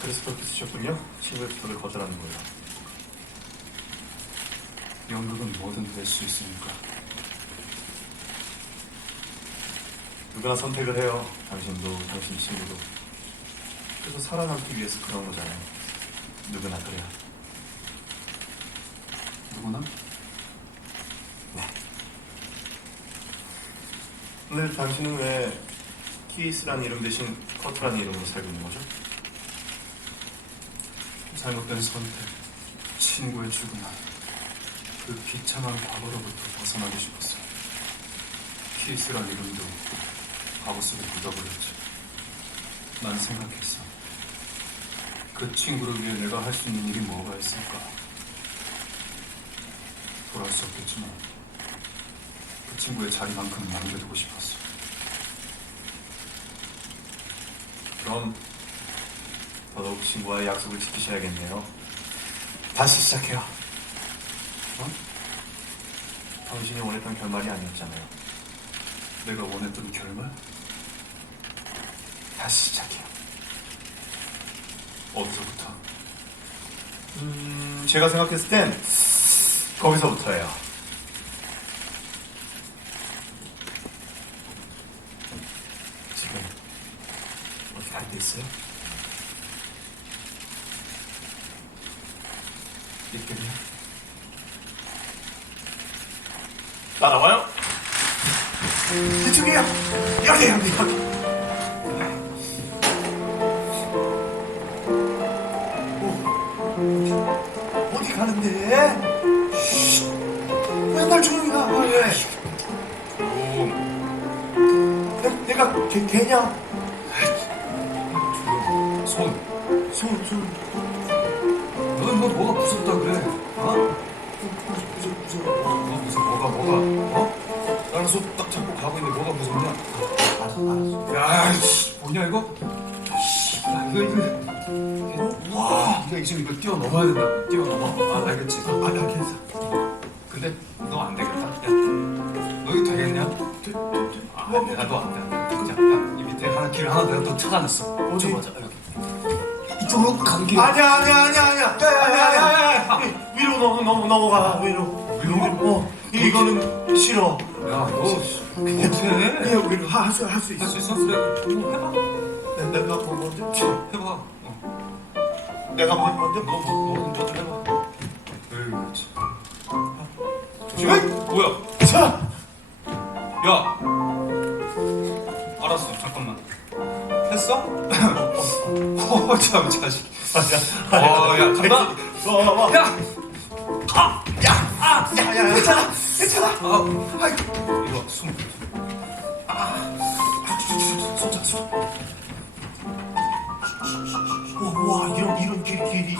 그래서 그렇게 쓰셨군요. 친구의 부탁을 거절하는 거예요. 연극은 뭐든 될 수 있으니까. 누구나 선택을 해요. 당신도 당신 친구도. 그래서 살아남기 위해서 그런 거잖아요. 누구나 그래요. 누구나? 근데 당신은 왜 키스라는 이름 대신 커트라는 이름으로 살고 있는 거죠? 잘못된 선택, 친구의 죽음만 그 비참한 과거로부터 벗어나고 싶었어. 키스란 이름도 과거 속에 묻어버렸지. 난 생각했어. 그 친구를 위해 내가 할 수 있는 일이 뭐가 있을까? 돌아올 수 없겠지만 그 친구의 자리만큼 남겨두고 싶었어. 그럼 더더욱 친구와의 약속을 지키셔야겠네요. 다시 시작해요. 어? 당신이 원했던 결말이 아니었잖아요. 내가 원했던 결말? 다시 시작해요. 어디서부터? 음, 제가 생각했을 땐 거기서부터예요. 지금 갈데 있어요? 있겠냐? 따라와요. 이쪽이요. 여기 여기 여기. 어, 어디 가는데? 왜날 조용히 가? 왜? 내, 내가 개, 개냐? 손, 손. 너는 뭐 뭐가 무섭다 그래? 어? 무서워, 무서워. 뭐 무서워? 뭐가 뭐가? 어? 나랑 손딱 잡고 가고 있는데 뭐가 무섭냐? 알았어, 알았어. 야, 씨, 뭐냐 이거? 씨, 야, 이거 이거. 이거, 와, 네가 지금 이거 뛰어넘어야 된다. 뛰어넘어. 아, 알겠지? 아, 알겠어. 근데 너 안 되겠다. 야, 너 이거 되겠냐? 아, 안 돼. 나도 안 돼. 자, 야, 이 밑에 하나 길 하나 내가 또 찾아냈어. 어디? 맞아, 여기. 이쪽으로 가는 길. 아니야, 아니야, 아니야, 아니야. 야야야야야. 위로 넘어, 넘어, 넘어가, 위로. 위로? 어, 이거는 싫어. 야, 너 못해. 그냥 위로 할수 할 수 있어. 할수 있어? 그래, 한번 해봐. 내- 내가 뭐 먼저? 해봐. 어. 내가 뭐 먼저? 너, 너, 너, 너좀 해봐. 에이, 그렇지. 에이! 조심. 뭐야? 자, 야. 알았어. 잠깐만. 했어? 어, 참, 자식. 어, 야, 간다. 와, 와, 와. 야. 아, 야, 아, 야, 야, 괜찮아, 괜찮아. 아, 아이, 와, 숨. 아, 손 잡, 손. 와, 와, 이런 이런 길 길이 있네.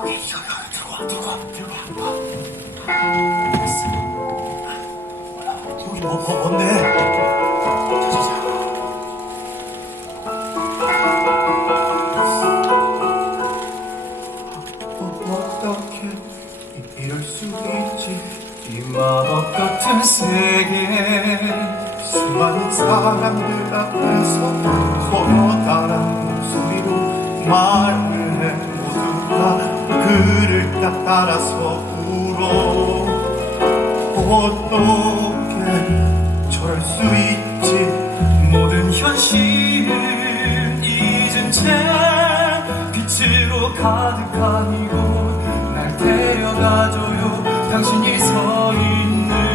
여기 이거 이거 들어와, 들어와, 들어와. 여기 뭐, 뭐 뭔데? 사람들 앞에서 커다란 목소리로 말을 해. 모두가 그를 딱 따라서 울어. 어떻게 저럴 수 있지? 모든 현실을 잊은 채 빛으로 가득한 이곳 날 데려가줘요. 당신이 서 있는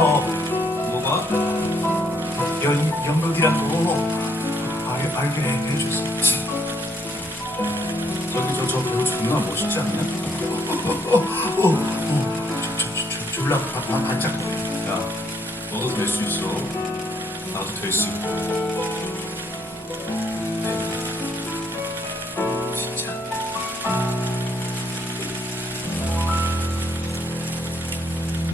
고마워 뭐가? 연, 연극이라고 알, 알게 해줘서 저기 저, 저 배우 존나 멋있지 않냐? 어, 어, 어, 저, 저, 저, 저, 졸라 바- 바- 반짝거려 야 너도 될 수 있어 나도 될 수 있고